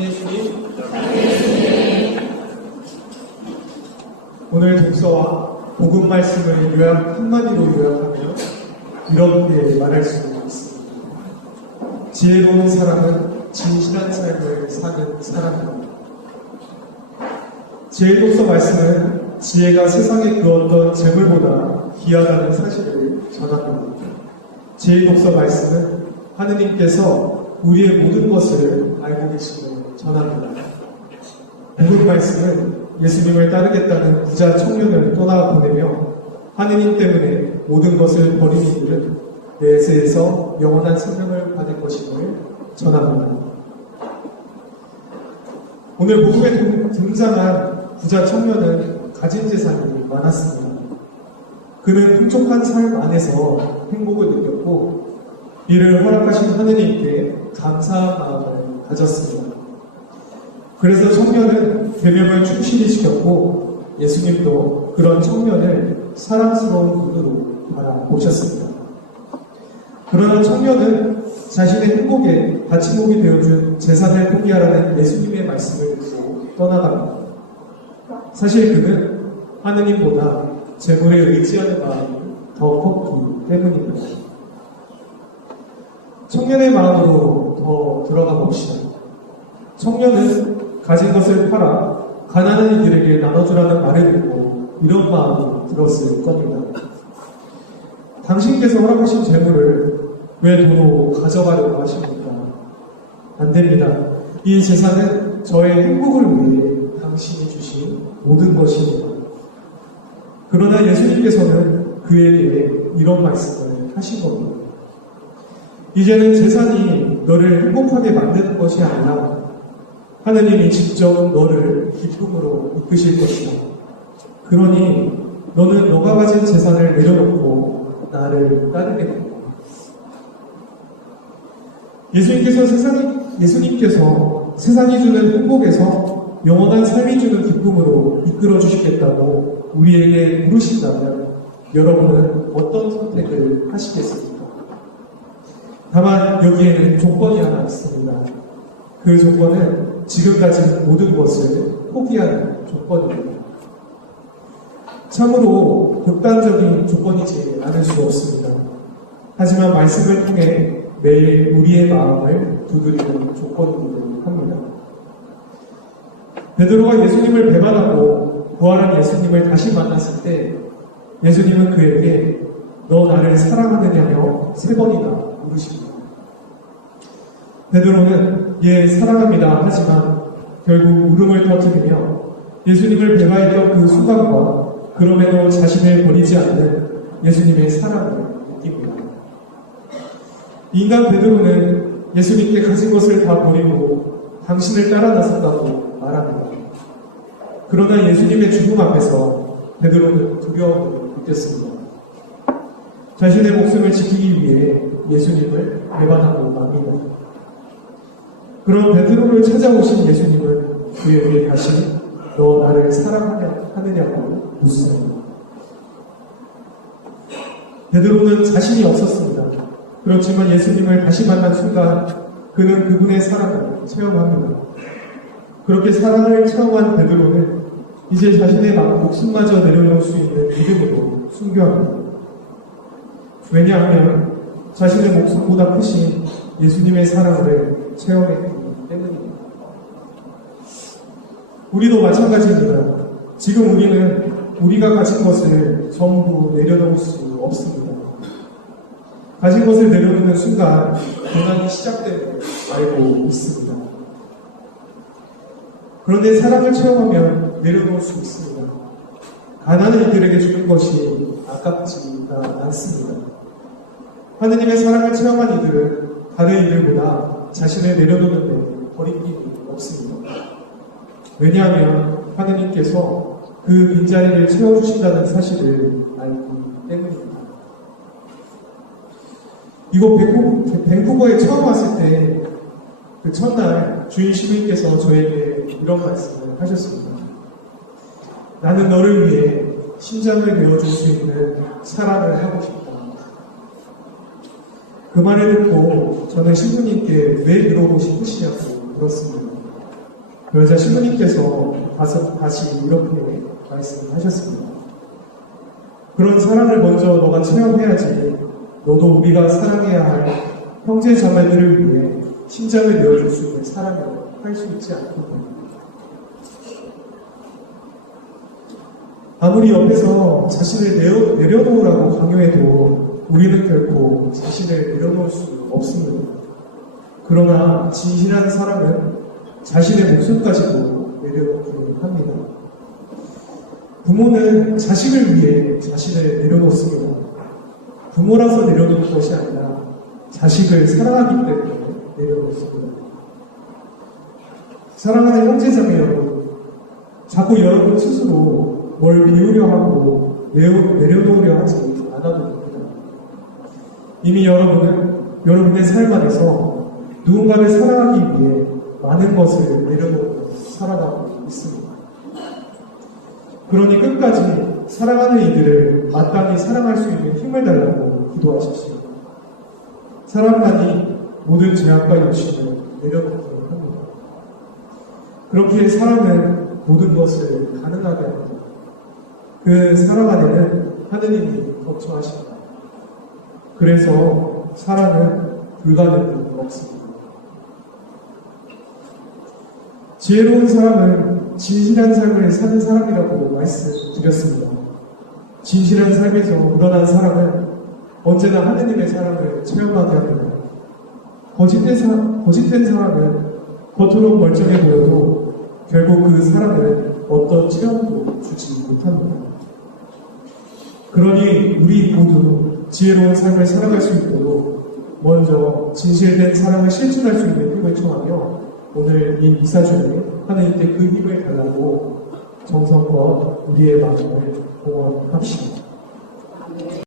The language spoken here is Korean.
예수님. 오늘 독서와 복음 말씀을 한마디로 요약하면 이렇게 말할 수 있습니다. 지혜로운 사람은 진실한 삶을 사는 사람입니다. 지혜 독서 말씀은 지혜가 세상에 그 어떤 재물보다 귀하다는 사실을 전합니다. 지혜 독서 말씀은 하느님께서 우리의 모든 것을 알고 계심을 전합니다. 복음 말씀은 예수님을 따르겠다는 부자 청년을 떠나보내며 하느님 때문에 모든 것을 버린 이들은 내세에서 영원한 생명을 받을 것임을 전합니다. 오늘 복음에 등장한 부자 청년은 가진 재산이 많았습니다. 그는 풍족한 삶 안에서 행복을 느꼈고 이를 허락하신 하느님께 감사한 마음을 가졌습니다. 그래서 청년은 계명을 충실히 지켰고 예수님도 그런 청년을 사랑스러운 눈으로 바라보셨습니다. 그러나 청년은 자신의 행복에 받침목이 되어준 재산을 포기하라는 예수님의 말씀을 듣고 떠나갑니다. 사실 그는 하느님보다 재물에 의지하는 마음이 더 컸기 때문입니다. 청년의 마음으로 더 들어가 봅시다. 청년은 가진 것을 팔아 가난한 이들에게 나눠주라는 말을 듣고 이런 마음이 들었을 겁니다. 당신께서 허락하신 재물을 왜 도로 가져가려고 하십니까? 안 됩니다. 이 재산은 저의 행복을 위해 당신이 주신 모든 것입니다. 그러나 예수님께서는 그에게 이런 말씀을 하신 겁니다. 이제는 재산이 너를 행복하게 만드는 것이 아니라 하느님이 직접 너를 기쁨으로 이끄실 것이다. 그러니 너는 너가 가진 재산을 내려놓고 나를 따르겠다. 예수님께서 세상이 주는 행복에서 영원한 삶이 주는 기쁨으로 이끌어 주시겠다고 우리에게 물으신다면 여러분은 어떤 선택을 하시겠습니까? 다만 여기에는 조건이 하나 있습니다. 그 조건은 지금 가진 모든 것을 포기하는 조건입니다. 참으로 극단적인 조건이지 않을 수 없습니다. 하지만 말씀을 통해 매일 우리의 마음을 두드리는 조건이기도 합니다. 베드로가 예수님을 배반하고 부활한 예수님을 다시 만났을 때 예수님은 그에게 너 나를 사랑하느냐며 3번이나 물으십니다. 베드로는 예 사랑합니다 하지만 결국 울음을 터뜨리며 예수님을 배반했던 그 순간과 그럼에도 자신을 버리지 않는 예수님의 사랑을 느낍니다. 인간 베드로는 예수님께 가진 것을 다 버리고 당신을 따라 나섰다고 말합니다. 그러나 예수님의 죽음 앞에서 베드로는 두려움을 느꼈습니다. 자신의 목숨을 지키기 위해 예수님을 배반하고 맙니다. 그럼 베드로를 찾아오신 예수님은 그에게 다시 너 나를 사랑하느냐고 묻습니다. 베드로는 자신이 없었습니다. 그렇지만 예수님을 다시 만난 순간 그는 그분의 사랑을 체험합니다. 그렇게 사랑을 체험한 베드로는 이제 자신의 목숨마저 내려놓을 수 있는 믿음으로 순교합니다. 왜냐하면 자신의 목숨보다 크신 예수님의 사랑을 체험했기 때문입니다. 우리도 마찬가지입니다. 지금 우리는 우리가 가진 것을 전부 내려놓을 수 없습니다. 가진 것을 내려놓는 순간 고난이 시작됨을 알고 있습니다. 그런데 사랑을 체험하면 내려놓을 수 있습니다. 가난한 이들에게 주는 것이 아깝지가 않습니다. 하느님의 사랑을 체험한 이들은 다른 이들보다 자신을 내려놓는데 버림이 없습니다. 왜냐하면 하느님께서 그 빈자리를 채워주신다는 사실을 알기 때문입니다. 이곳 밴쿠버에 처음 왔을 때 그 첫날 주인 시부님께서 저에게 이런 말씀을 하셨습니다. 나는 너를 위해 심장을 내어줄 수 있는 사랑을 하고 싶다. 그 말을 듣고 저는 신부님께 왜 그러고 싶으시냐고 물었습니다. 그러자 신부님께서 다시 이렇게 말씀하셨습니다. 그런 사랑을 먼저 너가 체험해야지 너도 우리가 사랑해야 할 형제 자매들을 위해 심장을 내어줄 수 있는 사랑을 할 수 있지 않거든요. 아무리 옆에서 자신을 내려놓으라고 강요해도 우리는 결코 자신을 내려놓을 수 없습니다. 그러나 진실한 사랑은 자신의 목숨까지도 내려놓기로 합니다. 부모는 자식을 위해 자신을 내려놓습니다. 부모라서 내려놓는 것이 아니라 자식을 사랑하기 때문에 내려놓습니다. 사랑하는 형제자매 여러분, 자꾸 여러분 스스로 뭘 비우려 하고 내려놓으려 하지 않아도 됩니다. 이미 여러분은 여러분의 삶 안에서 누군가를 사랑하기 위해 많은 것을 내려놓고 살아가고 있습니다. 그러니 끝까지 사랑하는 이들을 마땅히 사랑할 수 있는 힘을 달라고 기도하십시오. 사랑만이 모든 죄악과 욕심을 내려놓도록 합니다. 그렇게 사랑은 모든 것을 가능하게 합니다. 그 사랑 안에는 하느님이 거처하십니다. 그래서 사랑은 불가능이 없습니다. 지혜로운 사람은 진실한 삶을 사는 사람이라고 말씀드렸습니다. 진실한 삶에서 우러난 사람은 언제나 하느님의 사랑을 체험하게 합니다. 거짓된 사람은 겉으로 멀쩡해 보여도 결국 그 사랑은 어떤 체험도 주지 못합니다. 그러니 우리 모두 지혜로운 삶을 살아갈 수 있도록 먼저 진실된 사랑을 실천할 수 있는 힘을 청하며 오늘 이 미사 중에 하나님께 그 힘을 달라고 정성껏 우리의 마음을 공헌합시다.